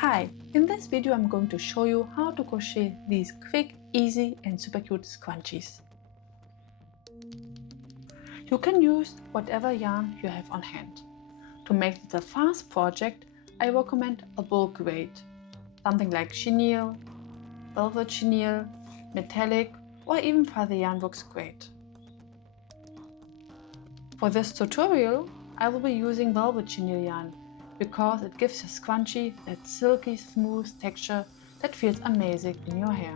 Hi, in this video I'm going to show you how to crochet these quick, easy and super cute scrunchies. You can use whatever yarn you have on hand. To make it a fast project, I recommend a bulk weight, something like chenille, velvet chenille, metallic or even feather yarn works great. For this tutorial, I will be using velvet chenille yarn because it gives your scrunchie that silky smooth texture that feels amazing in your hair.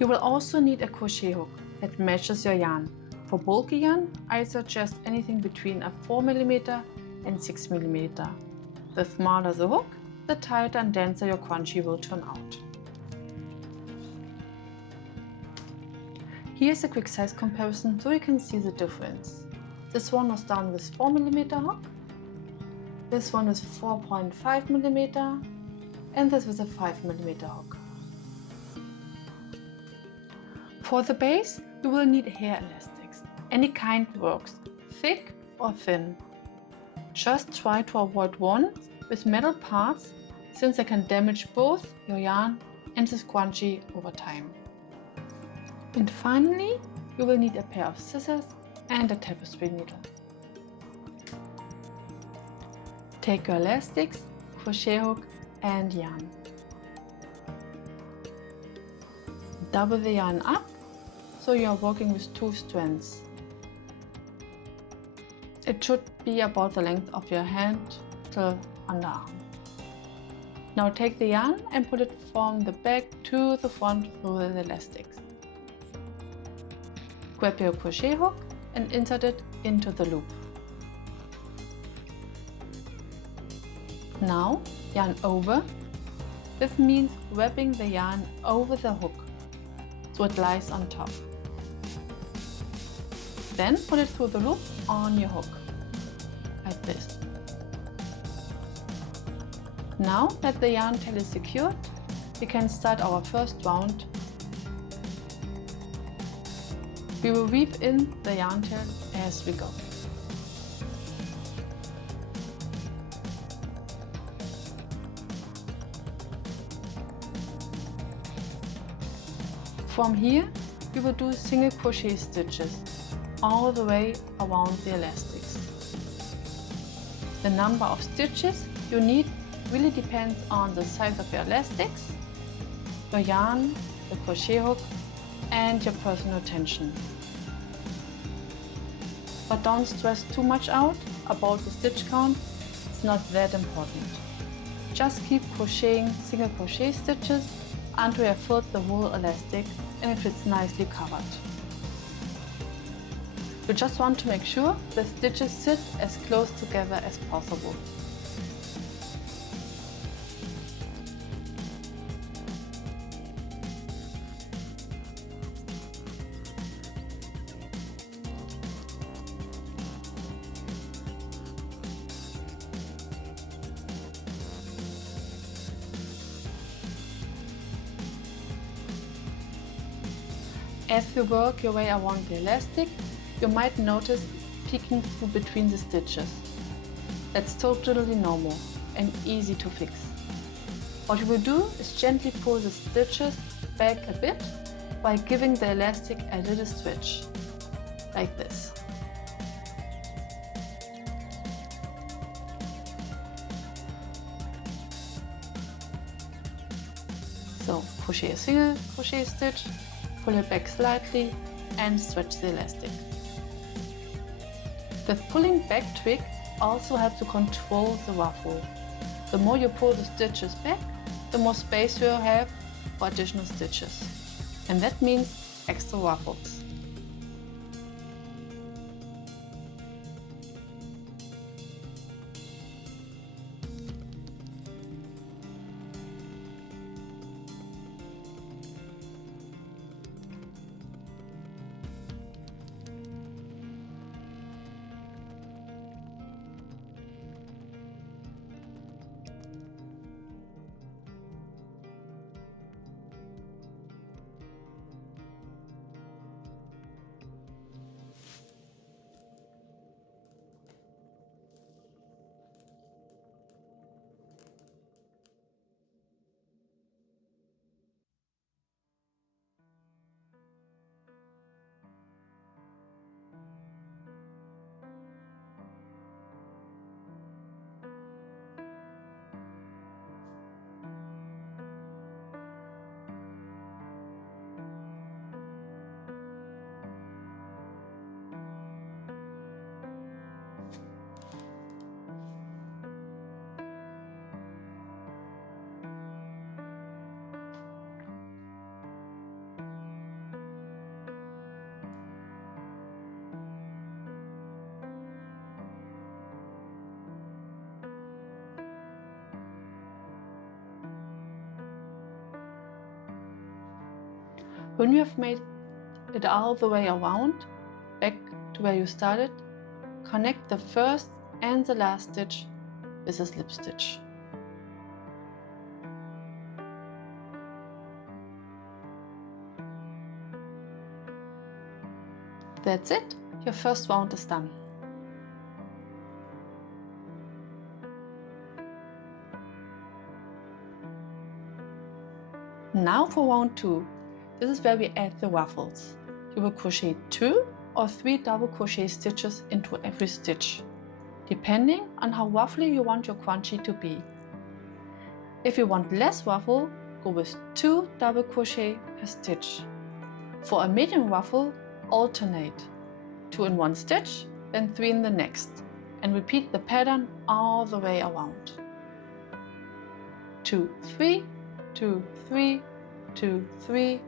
You will also need a crochet hook that matches your yarn. For bulky yarn, I suggest anything between a 4mm and 6mm. The smaller the hook, the tighter and denser your scrunchie will turn out. Here's a quick size comparison so you can see the difference. This one was done with 4mm hook, this one is 4.5mm and this with a 5mm hook. For the base, you will need hair elastics. Any kind works, thick or thin. Just try to avoid one with metal parts since they can damage both your yarn and the scrunchie over time. And finally, you will need a pair of scissors and a tapestry needle. Take your elastics, crochet hook and yarn. Double the yarn up so you are working with 2 strands. It should be about the length of your hand till underarm. Now take the yarn and put it from the back to the front through the elastics. Grab your crochet hook and insert it into the loop. Now yarn over. This means wrapping the yarn over the hook so it lies on top. Then put it through the loop on your hook, like this. Now that the yarn tail is secured, we can start our first round. We will weave in the yarn tail as we go. From here, we will do single crochet stitches all the way around the elastics. The number of stitches you need really depends on the size of your elastics, your yarn, the crochet hook and your personal tension. But don't stress too much out about the stitch count, it's not that important. Just keep crocheting single crochet stitches until you have filled the whole elastic and it fits nicely covered. You just want to make sure the stitches sit as close together as possible. As you work your way around the elastic, you might notice peeking through between the stitches. That's totally normal and easy to fix. What you will do is gently pull the stitches back a bit while giving the elastic a little stretch, like this. So crochet a single crochet stitch, pull it back slightly and stretch the elastic. The pulling back trick also helps to control the ruffle. The more you pull the stitches back, the more space you have for additional stitches. And that means extra ruffles. When you have made it all the way around, back to where you started, connect the first and the last stitch with a slip stitch. That's it, your first round is done. Now for round 2. This is where we add the ruffles. You will crochet 2 or 3 double crochet stitches into every stitch, depending on how ruffly you want your scrunchie to be. If you want less ruffle, go with 2 double crochet per stitch. For a medium ruffle, alternate 2 in one stitch, then 3 in the next, and repeat the pattern all the way around. 2, 3, 2, 3, 2, 3,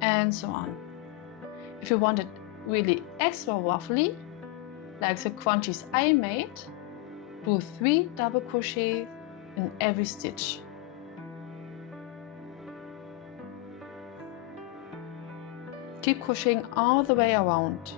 and so on. If you want it really extra ruffly, like the scrunchies I made, do 3 double crochet in every stitch. Keep crocheting all the way around.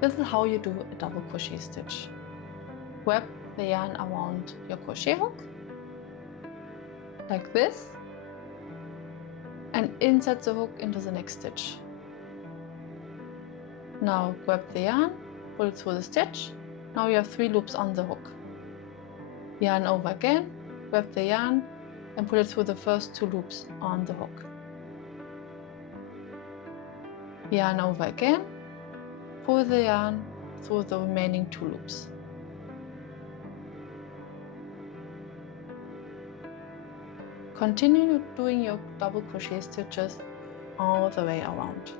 This is how you do a double crochet stitch. Wrap the yarn around your crochet hook, like this, and insert the hook into the next stitch. Now grab the yarn, pull it through the stitch. Now you have 3 loops on the hook. Yarn over again, grab the yarn, and pull it through the first 2 loops on the hook. Yarn over again, pull the yarn through the remaining 2 loops. Continue doing your double crochet stitches all the way around.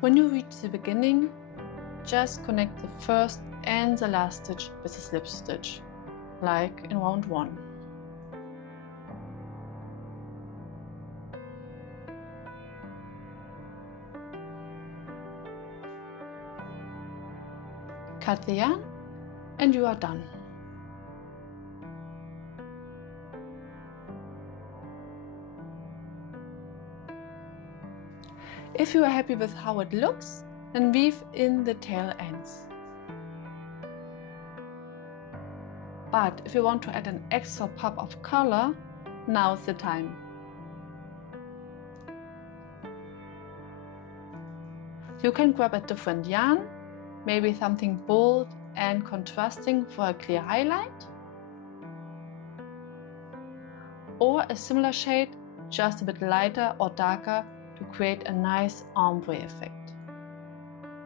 When you reach the beginning, just connect the first and the last stitch with a slip stitch, like in round 1. cut the yarn, and you are done. If you are happy with how it looks, then weave in the tail ends. But if you want to add an extra pop of color, now's the time. You can grab a different yarn, maybe something bold and contrasting for a clear highlight, or a similar shade, just a bit lighter or darker to create a nice ombre effect,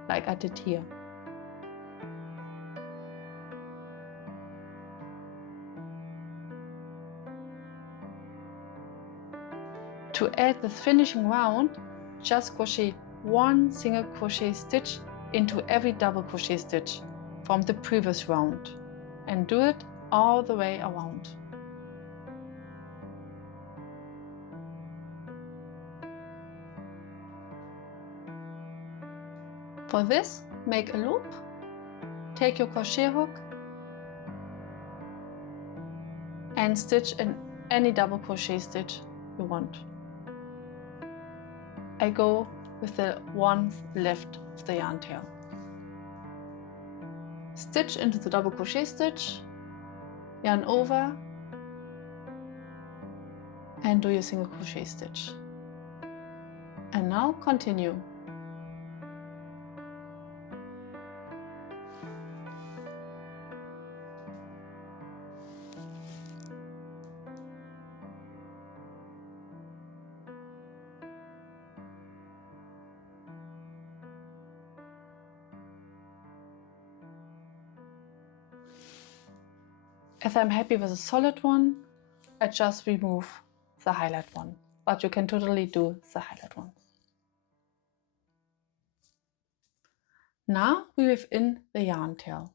like I did here. To add the finishing round, just crochet one single crochet stitch into every double crochet stitch from the previous round and do it all the way around. For this, make a loop, take your crochet hook and stitch in any double crochet stitch you want. I go with the one left of the yarn tail. Stitch into the double crochet stitch, yarn over, and do your single crochet stitch. And now continue. If I'm happy with a solid one, I just remove the highlight one, but you can totally do the highlight ones. Now we weave in the yarn tail.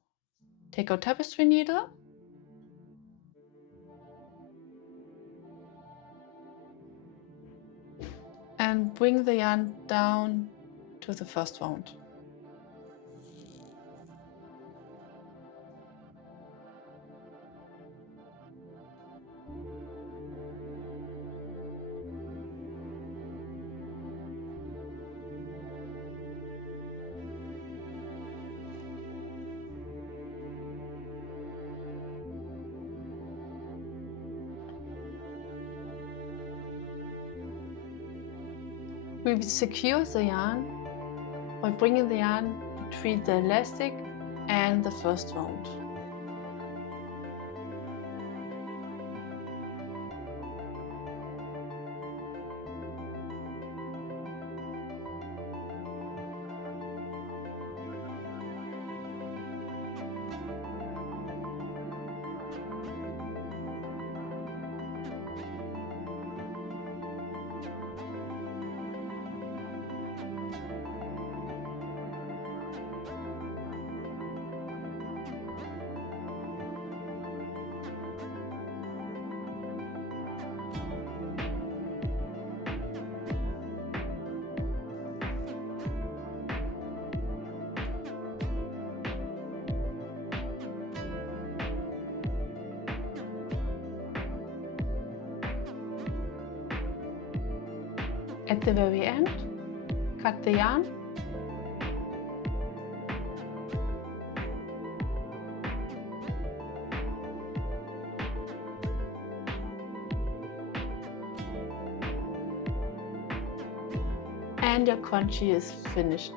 Take your tapestry needle and bring the yarn down to the first round. We will secure the yarn by bringing the yarn between the elastic and the first round. At the very end, cut the yarn and your scrunchie is finished.